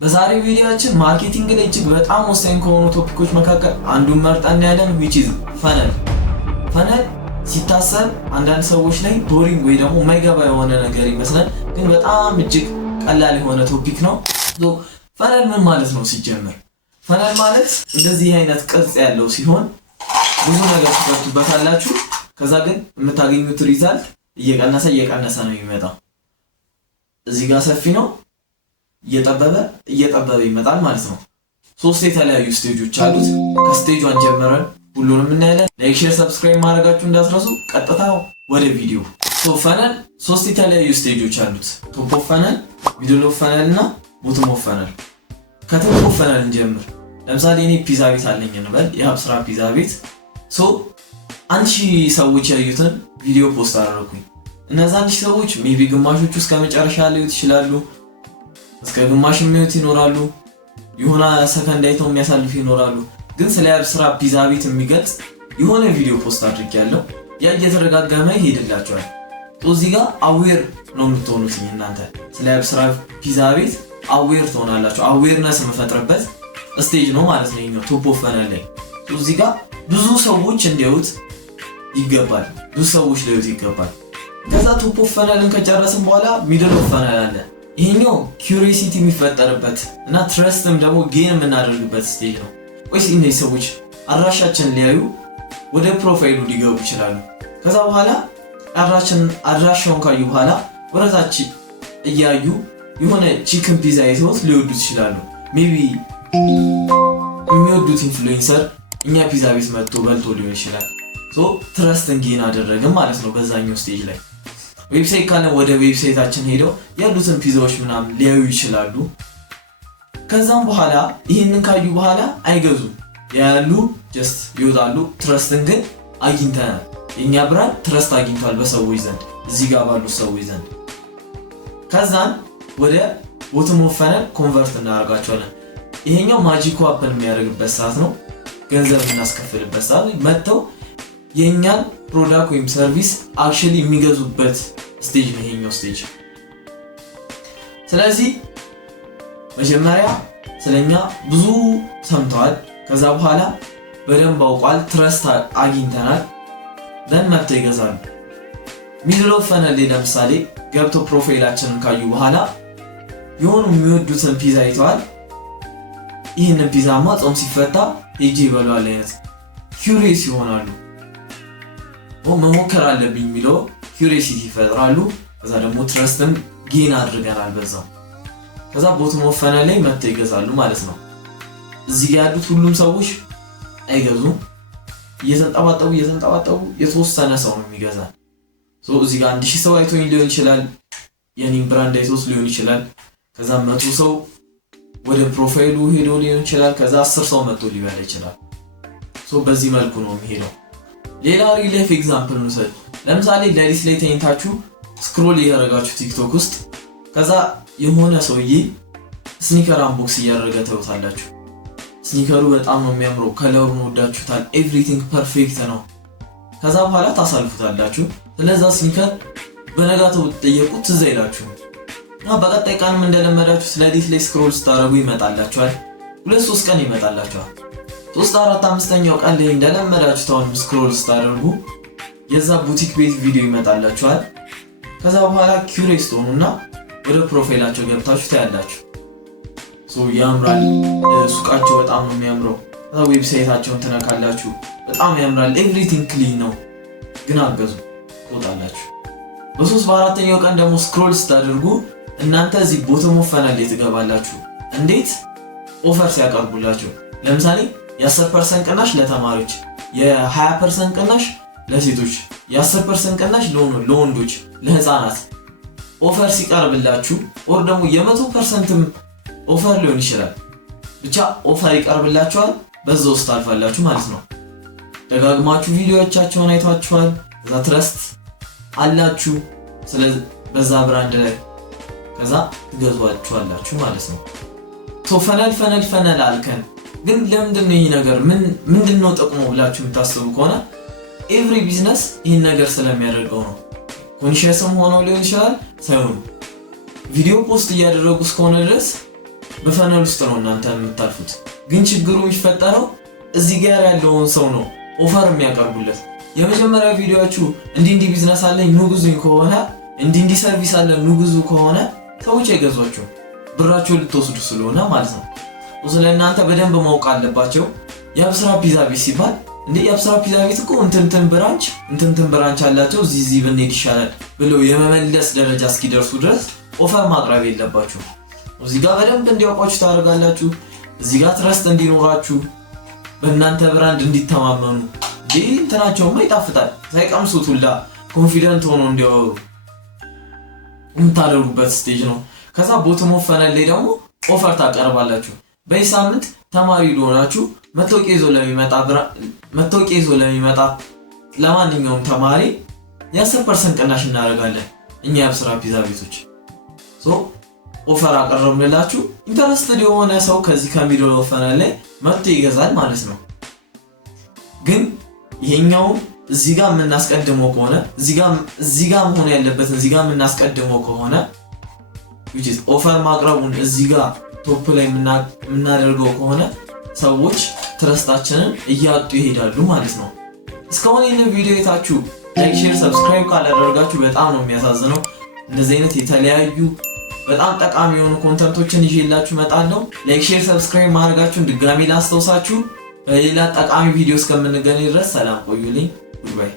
በዛሬው ቪዲዮአችን ማርኬቲንግ ላይ እጅግ በጣም ወሳኝ ከሆኑ ቶፒኮች መካከል አንዱን መርጠን ያለን which is ፈነል ሲታሰብ አንዳንድ ሰዎች ላይ ቦሪንግ ወይ ደግሞ የማይገባ የሆነ ነገር ይመስላል፣ ግን በጣም እጅግ ቀላል የሆነ ቶፒክ ነው። ፈነል ምን ማለት ነው ሲጀመር? ፈነል ማለት እንደዚህ አይነት ቅርጽ ያለው ሲሆን ብዙ ነገር ትከቱበታላችሁ፣ ከዛ ግን የምታገኙት ሪዛልት እየቀነሰ ነው የሚመጣው። እዚህ ጋር ሰፊ ነው እየጠበበ ይመጣል ማለት ነው። ሶስት የተለያዩ ስቴጆች አሉት። ከስቴጅ 1 ጀምረን ሁሉንም እናያለን። ላይክ፣ ሼር፣ ሰብስክራይብ ማድረጋችሁ እንዳትረሱ። ቀጥታ ወደ ቪዲዮ። ፈነል ሶስት የተለያዩ ስቴጆች አሉት። ቶፕ ኦፍ ፈነል፣ ሚድል ኦፍ ፈነል እና ቦቶም ኦፍ ፈነል። ከቶፕ ኦፍ ፈነል እንጀምር። ለምሳሌ እኔ ፒዛ ቤት አለኝ እንበል፣ የሀብስራ ፒዛ ቤት። 1000 ሰዎች ያዩትን ቪዲዮ ፖስት አደረኩኝ። እነዛ 1000 ሰዎች ሜቢ ግማሾቹ እስከ መጨረሻ ሊያዩት ይችላሉ፣ እስከ ግማሽ የሚያዩት ይኖራሉ፣ የሆነ ሰከንድ አይተው የሚያሳልፉ ይኖራሉ። ግን ስለ ሀብስራ ፒዛ ቤት የሚገልጽ የሆነ ቪዲዮ ፖስት አድርጌያለሁ። ያ እየተረጋገመ ይሄድላችኋል። እዚህ ጋር አዌር ነው የምትሆኑት እናንተ። ስለ ሀብስራ ፒዛ ቤት አዌር ትሆናላችሁ። አዌርነስ የምፈጥርበት ስቴጅ ነው ማለት ነው ይሄኛው ቶፕ ኦፍ ፈነል ላይ። እዚህ ጋር ብዙ ሰዎች እንዲያዩት ይገባል፣ ብዙ ሰዎች ሊያዩት ይገባል። ከዛ ቶፕ ኦፍ ፈነልን ከጨረስን በኋላ ሚድል ኦፍ ፈነል አለ። ይሄኛው ኪዩሪዮሲቲ የሚፈጠርበት እና ትረስትም ደግሞ ጌን የምናደርግበት ስቴጅ ነው። ወይስ እነዚህ ሰዎች አድራሻችን ሊያዩ ወደ ፕሮፋይሉ ሊገቡ ይችላሉ። ከዛ በኋላ አድራሻውን ካዩ በኋላ ወደታች እያዩ የሆነ ቺክን ፒዛ አይተውት ሊወዱት ይችላሉ። ሜቢ የሚወዱት ኢንፍሉዌንሰር እኛ ፒዛ ቤት መጥቶ በልቶ ሊሆን ይችላል። ትረስትን ጌን አደረግን ማለት ነው በዛኛው ስቴጅ ላይ። ዌብሳይት ካለ ወደ ዌብሳይታችን ሄደው ያሉትን ፒዛዎች ምናምን ሊያዩ ይችላሉ። ከዛም በኋላ ይህንን ካዩ በኋላ አይገዙም፣ ያሉ ጀስት ይወጣሉ። ትረስትን ግን አግኝተናል፣ የኛ ብራንድ ትረስት አግኝቷል በሰዎች ዘንድ፣ እዚህ ጋር ባሉት ሰዎች ዘንድ። ከዛን ወደ ቦቶም ኦፍ ፈነል ኮንቨርት እናደርጋቸዋለን። ይሄኛው ማጂክ አፕን የሚያደርግበት ሰዓት ነው፣ ገንዘብ እናስከፍልበት ሰዓት መጥተው የኛን ፕሮዳክት ወይም ሰርቪስ አክቹሊ የሚገዙበት ስቴጅ ነው ይሄኛው ስቴጅ። ስለዚህ መጀመሪያ ስለኛ ብዙ ሰምተዋል፣ ከዛ በኋላ በደንብ አውቋል፣ ትረስት አግኝተናል፣ ደን መጥተው ይገዛሉ። ሚድል ኦፍ ፈነል ላይ ለምሳሌ ገብቶ ፕሮፋይላችንን ካዩ በኋላ የሆኑ የሚወዱትን ፒዛ አይተዋል። ይህንን ፒዛማ ጾም ሲፈታ ሄጄ ይበላዋል አይነት ኪዩሪየስ ይሆናሉ። መሞከር አለብኝ የሚለው ኪዩሪዮሲቲ ይፈጥራሉ። ከዛ ደግሞ ትረስትም ጌን አድርገናል በዛው። ከዛ ቦቶም ኦፍ ፈነል ላይ መጥተው ይገዛሉ ማለት ነው። እዚህ ጋር ያሉት ሁሉም ሰዎች አይገዙም፣ እየተንጠባጠቡ የተወሰነ ሰው ነው የሚገዛ። እዚህ ጋር 1000 ሰው አይቶኝ ሊሆን ይችላል፣ የኔን ብራንድ አይቶት ሊሆን ይችላል። ከዛ 100 ሰው ወደ ፕሮፋይሉ ሄዶ ሊሆን ይችላል። ከዛ 10 ሰው መጥቶ ሊበላ ይችላል። በዚህ መልኩ ነው የሚሄደው። ሌላ ሪል ላይፍ ኤግዛምፕል እንውሰድ። ለምሳሌ ሌሊት ላይ ተኝታችሁ ስክሮል እያደረጋችሁ ቲክቶክ ውስጥ ከዛ የሆነ ሰውዬ ስኒከር አንቦክስ እያደረገ ታዩታላችሁ። ስኒከሩ በጣም ነው የሚያምረው፣ ከለሩን ወዳችሁታል፣ ኤቭሪቲንግ ፐርፌክት ነው። ከዛ በኋላ ታሳልፉታላችሁ። ስለዛ ስኒከር በነጋታው ተጠየቁት ትዝ አይላችሁም እና በቀጣይ ቀንም እንደለመዳችሁ ሌሊት ላይ ስክሮል ስታደርጉ ይመጣላችኋል። 2-3 ቀን ይመጣላችኋል። 3-4-5ኛው ቀን ላይ እንደለመዳችሁ ታውን ስክሮል ስታደርጉ የዛ ቡቲክ ቤት ቪዲዮ ይመጣላችኋል። ከዛ በኋላ ኪዩሪየስ ትሆኑና ወደ ፕሮፋይላቸው ገብታችሁ ታያላችሁ። ያምራል፣ ሱቃቸው በጣም ነው የሚያምረው። ከዛ ዌብሳይታቸውን ትነካላችሁ፣ በጣም ያምራል፣ ኤቭሪቲንግ ክሊን ነው፣ ግን አገዙ ትወጣላችሁ። በ3-4ኛው ቀን ደግሞ ስክሮል ስታደርጉ እናንተ እዚህ ቦቶም ኦፍ ፈነል ላይ ትገባላችሁ። እንዴት? ኦፈር ሲያቀርቡላችሁ ለምሳሌ የ10% ቅናሽ ለተማሪዎች፣ የ20% ቅናሽ ለሴቶች፣ የ10% ቅናሽ ለወንዶች፣ ለህፃናት ኦፈር ሲቀርብላችሁ ኦር ደግሞ የ100%ም ኦፈር ሊሆን ይችላል። ብቻ ኦፈር ይቀርብላችኋል፣ በዛ ውስጥ ታልፋላችሁ ማለት ነው። ደጋግማችሁ ቪዲዮዎቻቸውን አይታችኋል፣ ከዛ ትረስት አላችሁ ስለዚህ በዛ ብራንድ ላይ ከዛ ትገዟቸዋላችሁ ማለት ነው። ፈነል አልከን፣ ግን ለምንድነው ይሄ ነገር ምንድነው ጥቅሙ ብላችሁ የምታስቡ ከሆነ ኤቭሪ ቢዝነስ ይሄን ነገር ስለሚያደርገው ነው። ኮንሺየስም ሆነው ሊሆን ይችላል ሳይሆን ቪዲዮ ፖስት እያደረጉ እስከሆነ ድረስ በፈነል ውስጥ ነው እናንተ የምታልፉት። ግን ችግሩ የሚፈጠረው እዚህ ጋር ያለውን ሰው ነው ኦፈር የሚያቀርቡለት። የመጀመሪያ ቪዲዮአችሁ እንዲህ ቢዝነስ አለኝ ኑ ግዙኝ ከሆነ እንዲህ ሰርቪስ አለ ኑ ግዙ ከሆነ ሰዎች አይገዟችሁ፣ ብራቸውን ልትወስዱ ስለሆነ ማለት ነው። ስለእናንተ በደንብ ማወቅ አለባቸው። የአብስራ ፒዛ ቤት ሲባል የአብስራ ፒዛ ቤት እኮ እንትን ብራንች አላቸው እዚህ ብንሄድ ይሻላል ብለው የመመለስ ደረጃ እስኪደርሱ ድረስ ኦፈር ማቅረብ የለባችሁ። እዚህ ጋር በደንብ እንዲያውቋችሁ ታደርጋላችሁ። እዚህ ጋር ትረስት እንዲኖራችሁ፣ በእናንተ ብራንድ እንዲተማመኑ። እንትናቸውማ ይጣፍጣል ሳይቀምሱት ሁላ ኮንፊደንት ሆኖ እንዲያወሩ የምታደርጉበት ስቴጅ ነው። ከዛ ቦተም ኦፍ ፈነል ላይ ደግሞ ኦፈር ታቀርባላችሁ። በዚህ ሳምንት ተማሪ ሆናችሁ መታወቂያ ይዞ ለሚመጣ ለማንኛውም ተማሪ የ10% ቅናሽ እናደርጋለን እኛ የአብስራ ፒዛ ቤቶች። ኦፈር አቀረብንላችሁ። ኢንተረስትድ የሆነ ሰው ከዚህ ከሚድል ኦፍ ፈነል ላይ መጥቶ ይገዛል ማለት ነው። ግን ይሄኛው እዚህ ጋር የምናስቀድመው ከሆነ እዚህ ጋር መሆን ያለበት እዚህ ጋር የምናስቀድመው ከሆነ which is ኦፈር ማቅረቡን እዚህ ጋር ቶፕ ላይ የምናደርገው ከሆነ ሰዎች ትረስታችንን እያጡ ይሄዳሉ ማለት ነው። እስካሁን ይህንን ቪዲዮ አይታችሁ ላይክ፣ ሼር፣ ሰብስክራይብ ካላደረጋችሁ በጣም ነው የሚያሳዝነው። እንደዚህ አይነት የተለያዩ በጣም ጠቃሚ የሆኑ ኮንተንቶችን ይዤላችሁ እመጣለሁ። ላይክ፣ ሼር፣ ሰብስክራይብ ማድረጋችሁን ድጋሚ ላስታውሳችሁ። በሌላ ጠቃሚ ቪዲዮ እስከምንገናኝ ድረስ ሰላም ቆዩልኝ። ጉድባይ